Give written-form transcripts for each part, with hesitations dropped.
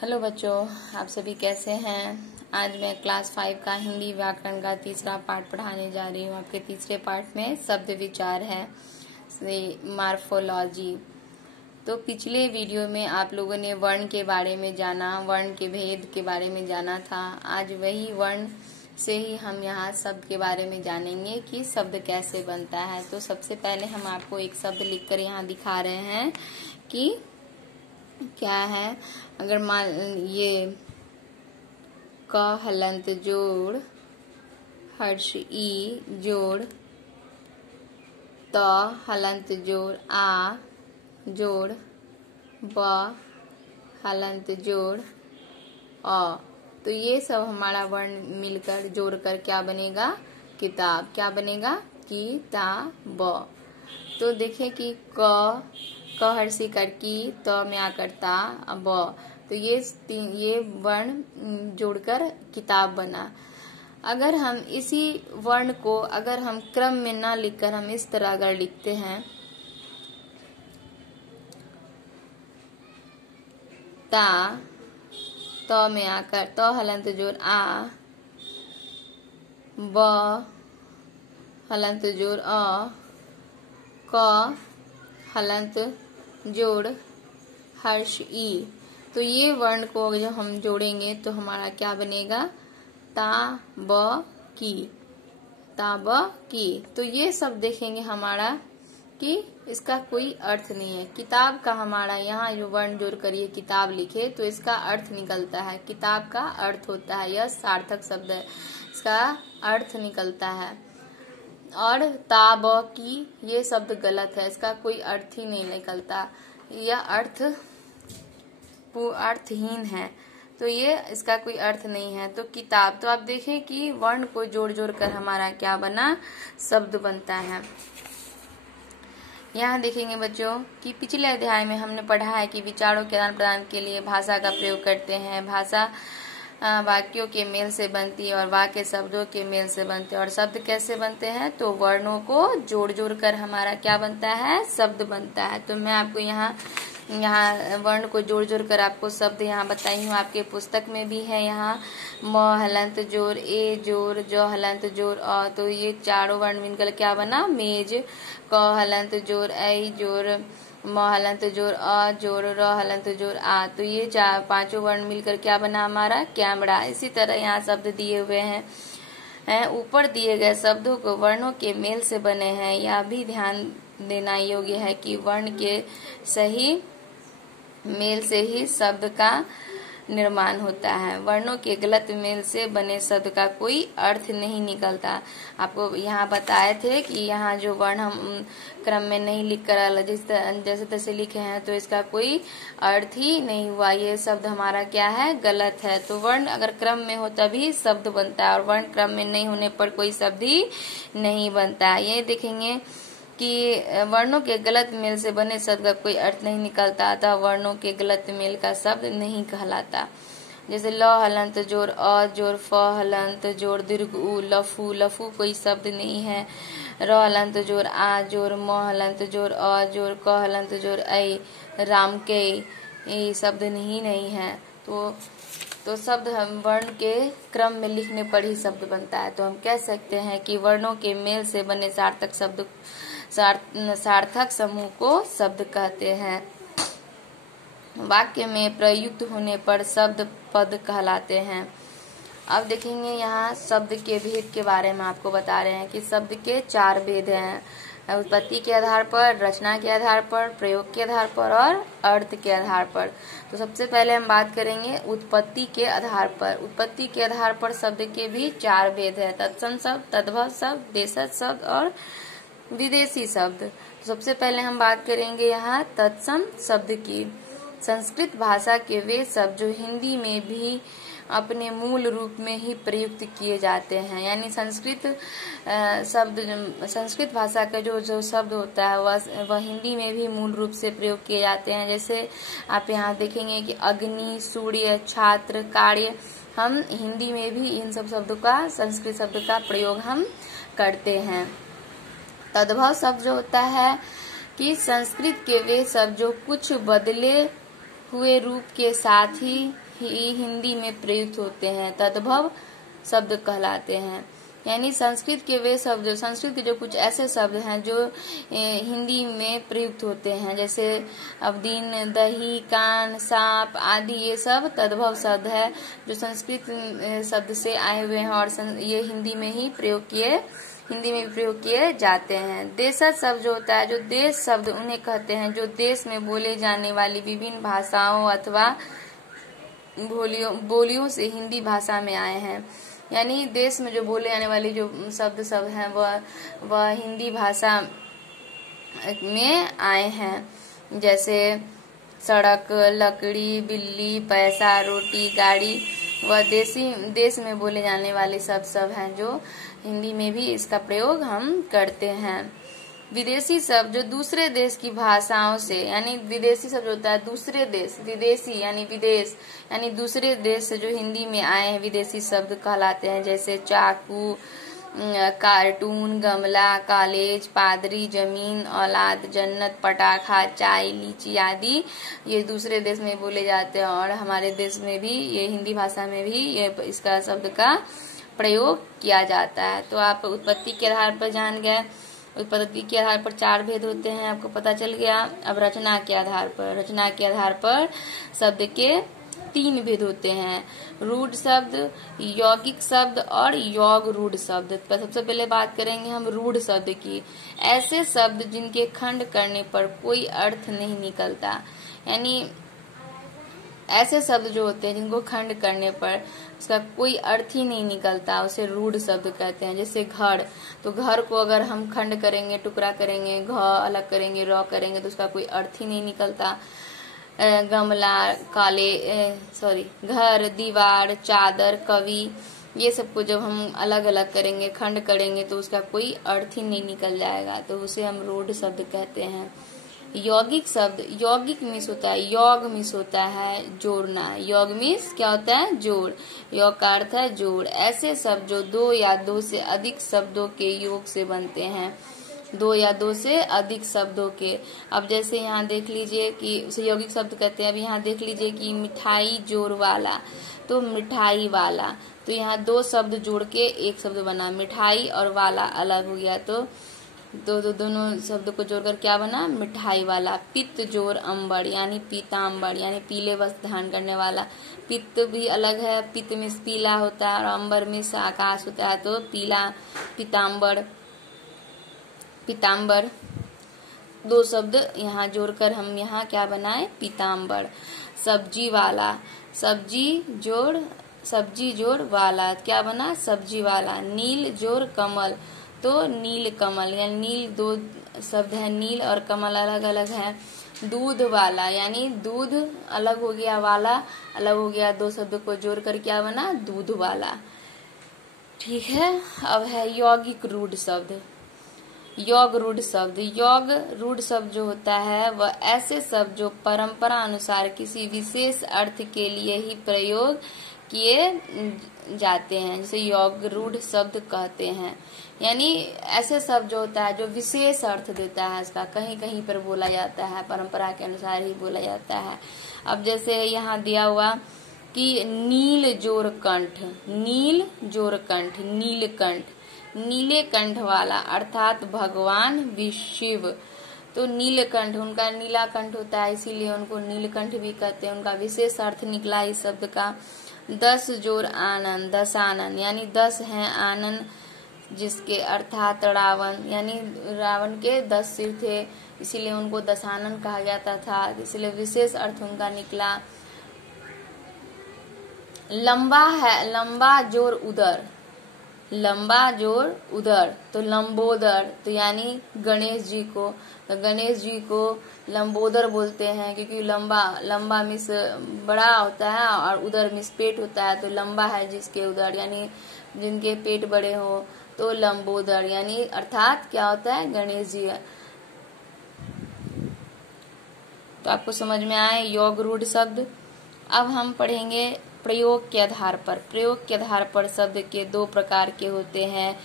Hello बच्चों, आप सभी कैसे हैं। आज मैं क्लास 5 का हिंदी व्याकरण का तीसरा पाठ पढ़ाने जा रही हूँ। आपके तीसरे पाठ में शब्द विचार है, मार्फोलॉजी। तो पिछले वीडियो में आप लोगों ने वर्ण के बारे में जाना, वर्ण के भेद के बारे में जाना था। आज वही वर्ण से ही हम यहाँ शब्द के बारे में जानेंगे कि शब्द कैसे बनता है। तो सबसे पहले हम आपको एक शब्द लिखकर यहाँ दिखा रहे हैं कि क्या है। अगर मान ये क हलंत जोड़ हर्ष ई जोड़ त हलंत जोड़ आ जोड़ ब हलंत जोड़ अ, तो ये सब हमारा वर्ण मिलकर जोड़कर क्या बनेगा, किताब। क्या बनेगा, किताब। तो देखिए कि क हर्षी कर की, त में आकर ता, ब, तो ये वर्ण जोड़कर किताब बना। अगर हम इसी वर्ण को अगर हम क्रम में ना लिखकर हम इस तरह अगर लिखते हैं, ता, त में आकर त हलंत जोड़ आ, ब हलंत जोड़ अ, क हलंत जोड़ हर्ष ई, तो ये वर्ण को जब हम जोड़ेंगे तो हमारा क्या बनेगा, ता ब की, ता ब की। तो ये सब देखेंगे हमारा कि इसका कोई अर्थ नहीं है। किताब का हमारा यहाँ जो वर्ण जोड़ कर ये किताब लिखे तो इसका अर्थ निकलता है। किताब का अर्थ होता है, यह सार्थक शब्द है, इसका अर्थ निकलता है। और ता ब की ये शब्द गलत है, इसका कोई अर्थ ही नहीं निकलता, यह अर्थहीन है, तो ये इसका कोई अर्थ नहीं है। तो किताब, तो आप देखें कि वर्ण को जोड़ जोड़ कर हमारा क्या बना, शब्द बनता है। यहाँ देखेंगे बच्चों कि पिछले अध्याय में हमने पढ़ा है कि विचारों के आदान प्रदान के लिए भाषा का प्रयोग करते हैं। भाषा वाक्यों के मेल से बनती है और वाक्य शब्दों के मेल से बनते हैं। और शब्द कैसे बनते हैं, तो वर्णों को जोड़ जोड़ कर हमारा क्या बनता है, शब्द बनता है। तो मैं आपको यहाँ वर्ण को जोड़ जोड़ कर आपको शब्द यहाँ बताई हूँ। आपके पुस्तक में भी है यहाँ म हलंत जोड़ ए जोड़ ज हलंत जोड़ अ, तो ये चारों वर्ण मिलकर क्या बना, मेज। क हलंत जोड़ ऐ जोड़ म हलंत जोड़ अ जोड़ र हलंत जोड़ आ, तो ये पांचों वर्ण मिलकर क्या बना हमारा, कैमरा। इसी तरह यहाँ शब्द दिए हुए हैं, ऊपर दिए गए शब्दों को वर्णों के मेल से बने हैं। यह भी ध्यान देना योग्य है कि वर्ण के सही मेल से ही शब्द का निर्माण होता है। वर्णों के गलत मेल से बने शब्द का कोई अर्थ नहीं निकलता। आपको यहाँ बताए थे कि यहाँ जो वर्ण हम क्रम में नहीं लिख कर जैसे तैसे लिखे हैं तो इसका कोई अर्थ ही नहीं हुआ, ये शब्द हमारा क्या है, गलत है। तो वर्ण अगर क्रम में हो तभी शब्द बनता है और वर्ण क्रम में नहीं होने पर कोई शब्द ही नहीं बनता है। ये देखेंगे कि वर्णों के गलत मेल से बने शब्द का कोई अर्थ नहीं निकलता, अतः वर्णों के गलत मेल का शब्द नहीं कहलाता। जैसे ल हलंत जोड़ अ जोड़ फ हलंत जोड़ दीर्घ उ, लफू, लफू कोई शब्द नहीं है। र हलंत जोड़ आ जोड़ म हलंत जोड़ अ जोड़ क हलंत जोड़ ऐ, राम के, ये शब्द नहीं है। तो शब्द हम वर्ण के क्रम में लिखने पर ही शब्द बनता है। तो हम कह सकते हैं कि वर्णों के मेल से बने सार्थक समूह को शब्द कहते हैं। वाक्य में प्रयुक्त होने पर शब्द पद कहलाते हैं। अब देखेंगे यहाँ शब्द के भेद के बारे में आपको बता रहे हैं कि शब्द के 4 भेद हैं, उत्पत्ति के आधार पर, रचना के आधार पर, प्रयोग के आधार पर और अर्थ के आधार पर। तो सबसे पहले हम बात करेंगे उत्पत्ति के आधार पर। उत्पत्ति के आधार पर शब्द के भी 4 भेद है, तत्सम शब्द, तद्भव शब्द, देशज शब्द और विदेशी शब्द। तो सबसे पहले हम बात करेंगे यहाँ तत्सम शब्द की। संस्कृत भाषा के वे शब्द जो हिंदी में भी अपने मूल रूप में ही प्रयुक्त किए जाते हैं, यानी संस्कृत भाषा का जो शब्द होता है वह हिंदी में भी मूल रूप से प्रयोग किए जाते हैं। जैसे आप यहाँ देखेंगे कि अग्नि, सूर्य, छात्र, कार्य, हम हिंदी में भी इन सब शब्दों का, संस्कृत शब्द का प्रयोग हम करते हैं। तद्भव शब्द जो होता है कि संस्कृत के वे शब्द जो कुछ बदले हुए रूप के साथ ही ही हिंदी में प्रयुक्त होते हैं तद्भव शब्द कहलाते हैं। यानी संस्कृत के वे शब्द, संस्कृत के जो कुछ ऐसे शब्द हैं जो हिंदी में प्रयुक्त होते हैं, जैसे अवदीन, दही, कान, सांप आदि, ये सब तद्भव शब्द है जो संस्कृत शब्द से आए हुए हैं और ये हिंदी में भी प्रयोग किए जाते हैं। देशज शब्द जो होता है, जो देश शब्द उन्हें कहते हैं जो देश में बोले जाने वाली विभिन्न भाषाओं अथवा बोलियों से हिंदी भाषा में आए हैं। यानी देश में जो बोले जाने वाली जो शब्द सब हैं वह हिंदी भाषा में आए हैं। जैसे सड़क, लकड़ी, बिल्ली, पैसा, रोटी, गाड़ी, वह देश में बोले जाने वाले सब हैं जो हिंदी में भी इसका प्रयोग हम करते हैं। विदेशी शब्द जो दूसरे देश की भाषाओं से, यानी विदेशी शब्द होता है दूसरे देश, विदेशी यानी विदेश, यानी दूसरे देश से जो हिंदी में आए हैं विदेशी शब्द कहलाते हैं। जैसे चाकू, कार्टून, गमला, कॉलेज, पादरी, जमीन, औलाद, जन्नत, पटाखा, चाय, लीची आदि ये दूसरे देश में बोले जाते हैं और हमारे देश में भी ये हिंदी भाषा में भी ये इसका शब्द का प्रयोग किया जाता है। तो आप उत्पत्ति के आधार पर जान गए, उत्पत्ति के आधार पर 4 भेद होते हैं, आपको पता चल गया। अब रचना के आधार पर शब्द के 3 भेद होते हैं, रूढ़ शब्द, यौगिक शब्द और योग रूढ़ शब्द। सबसे पहले बात करेंगे हम रूढ़ शब्द की। ऐसे शब्द जिनके खंड करने पर कोई अर्थ नहीं निकलता, यानी ऐसे शब्द जो होते हैं जिनको खंड करने पर उसका कोई अर्थ ही नहीं निकलता, उसे रूढ़ शब्द कहते हैं। जैसे घर, तो घर को अगर हम खंड करेंगे, टुकड़ा करेंगे, घ अलग करेंगे, र करेंगे तो उसका कोई अर्थ ही नहीं निकलता। गमला, घर, दीवार, चादर, कवि, ये सबको जब हम अलग अलग करेंगे, खंड करेंगे तो उसका कोई अर्थ ही नहीं निकल जाएगा, तो उसे हम रूढ़ शब्द कहते हैं। यौगिक शब्द, यौगिक मीन्स होता है, योग मीन्स होता है जोड़ना, योग मीन्स क्या होता है जोड़, योग का अर्थ है जोड़। ऐसे शब्द जो 2 या 2 से अधिक शब्दों के योग से बनते हैं, 2 या 2 से अधिक शब्दों के। अब जैसे यहाँ देख लीजिए कि उसे यौगिक शब्द कहते हैं। अब यहाँ देख लीजिए कि मिठाई जोड़ वाला, तो मिठाई वाला, तो यहाँ 2 शब्द जोड़ के एक शब्द बना, मिठाई और वाला अलग हो गया, तो दोनों शब्द को जोड़कर क्या बना, मिठाई वाला। पित्त जोड़ अंबर यानी पीताम्बर, यानी पीले वस्त्र धारण करने वाला। पित्त भी अलग है, पित्त में पीला होता है और अंबर में आकाश होता है, तो पीला, पीताम्बर, पीताम्बर। 2 शब्द यहाँ जोड़कर हम यहाँ क्या बनाए, पीताम्बर। सब्जी वाला, सब्जी जोड़ वाला क्या बना, सब्जी वाला। नील जोड़ कमल, तो नील कमल, यानी नील 2 शब्द है, नील और कमल अलग अलग है। दूध वाला, यानी दूध अलग हो गया, वाला अलग हो गया, 2 शब्द को जोड़कर क्या बना, दूध वाला। ठीक है। अब है यौगिक रूढ़ शब्द। योग रूढ़ शब्द, योग रूढ़ शब्द जो होता है वह ऐसे शब्द जो परंपरा अनुसार किसी विशेष अर्थ के लिए ही प्रयोग किए जाते हैं, जैसे योग रूढ़ शब्द कहते हैं। यानी ऐसे शब्द जो होता है जो विशेष अर्थ देता है, इसका कहीं कहीं पर बोला जाता है, परंपरा के अनुसार ही बोला जाता है। अब जैसे यहाँ दिया हुआ कि नील जोड़ कंठ, नील जोड़ कंठ, नीलकंठ, नीले कंठ वाला अर्थात भगवान शिव, तो नीलकंठ, उनका नीला कंठ होता है इसीलिए उनको नीलकंठ भी कहते हैं, उनका विशेष अर्थ निकला इस शब्द का। 10 जोड़ आनंद, दशानन, यानी 10 हैं आनंद जिसके अर्थात रावण, यानी रावण के 10 सिर थे इसीलिए उनको दशानन कहा जाता था, इसलिए विशेष अर्थ उनका निकला। लंबा है, लंबा जोड़ उदर, लंबा जोड़ उदर, तो लंबोदर, तो यानी गणेश जी को, तो गणेश जी को लंबोदर बोलते हैं क्योंकि लंबा मिस बड़ा होता है और उदर मिस पेट होता है, तो लंबा है जिसके उदर, यानी जिनके पेट बड़े हो तो लंबोदर, यानी अर्थात क्या होता है, गणेश जी। तो आपको समझ में आए योग रूढ़ शब्द। अब हम पढ़ेंगे प्रयोग के आधार पर। प्रयोग के आधार पर शब्द के 2 प्रकार के होते हैं,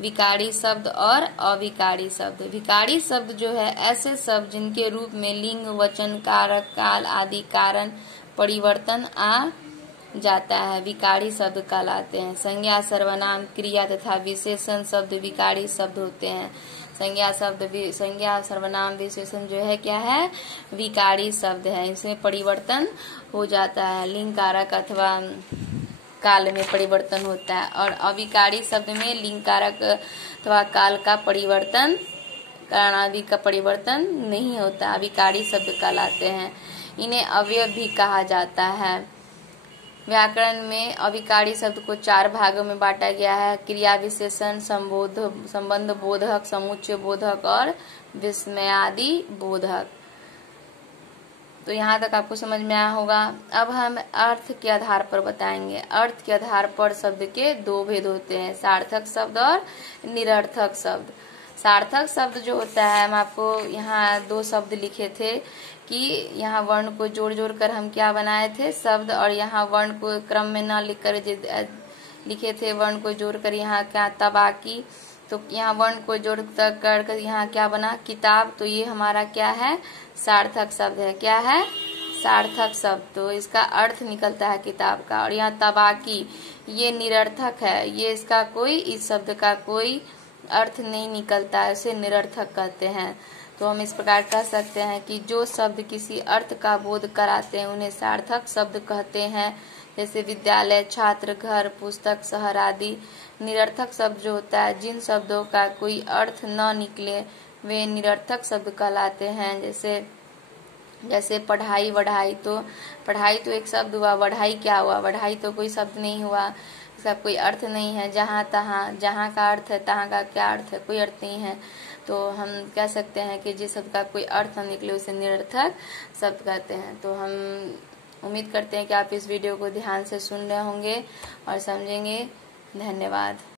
विकारी शब्द और अविकारी शब्द। विकारी शब्द जो है ऐसे शब्द जिनके रूप में लिंग, वचन, कारक, काल आदि कारण परिवर्तन आ जाता है विकारी शब्द कहलाते हैं। संज्ञा, सर्वनाम, क्रिया तथा विशेषण शब्द विकारी शब्द होते हैं। संज्ञा, सर्वनाम, विशेषण जो है क्या है, विकारी शब्द है। इसमें परिवर्तन हो जाता है, लिंग, कारक अथवा काल में परिवर्तन होता है। और अविकारी शब्द में लिंग, कारक अथवा काल का परिवर्तन, कारणादि का परिवर्तन नहीं होता, अविकारी शब्द कहलाते हैं। इन्हें अवयव भी कहा जाता है। व्याकरण में अविकारी शब्द को 4 भागों में बांटा गया है, क्रिया विशेषण, संबंध बोधक, समुच्चय बोधक और विस्मयादि बोधक। तो यहाँ तक आपको समझ में आया होगा। अब हम अर्थ के आधार पर बताएंगे। अर्थ के आधार पर शब्द के 2 भेद होते हैं, सार्थक शब्द और निरर्थक शब्द। सार्थक शब्द जो होता है, हम आपको यहाँ 2 शब्द लिखे थे कि यहाँ वर्ण को जोड़ जोड़ कर हम क्या बनाए थे, शब्द, और यहाँ वर्ण को क्रम में न लिखकर लिखे थे, वर्ण को जोड़कर यहाँ क्या, तबाकी। तो यहाँ वर्ण को जोड़ कर यहाँ क्या बना, किताब। तो ये हमारा क्या है, सार्थक शब्द है। क्या है, सार्थक शब्द। तो इसका अर्थ निकलता है किताब का। और यहाँ तबाकी, ये निरर्थक है, ये इसका कोई, इस शब्द का कोई अर्थ नहीं निकलता है, उसे निरर्थक कहते हैं। तो हम इस प्रकार कह सकते हैं कि जो शब्द किसी अर्थ का बोध कराते हैं उन्हें सार्थक शब्द कहते हैं, जैसे विद्यालय, छात्र, घर, पुस्तक, शहर आदि। निरर्थक शब्द जो होता है, जिन शब्दों का कोई अर्थ न निकले वे निरर्थक शब्द कहलाते हैं। जैसे पढ़ाई, वढ़ाई। तो पढ़ाई तो एक शब्द हुआ, वढ़ाई क्या हुआ, वढ़ाई तो कोई शब्द नहीं हुआ, इसका कोई अर्थ नहीं है। जहाँ तहाँ, जहाँ का अर्थ है तहाँ का क्या अर्थ है, कोई अर्थ नहीं है। तो हम कह सकते हैं कि जिस शब्द का कोई अर्थ न निकले उसे निरर्थक शब्द कहते हैं। तो हम उम्मीद करते हैं कि आप इस वीडियो को ध्यान से सुन रहे होंगे और समझेंगे। धन्यवाद।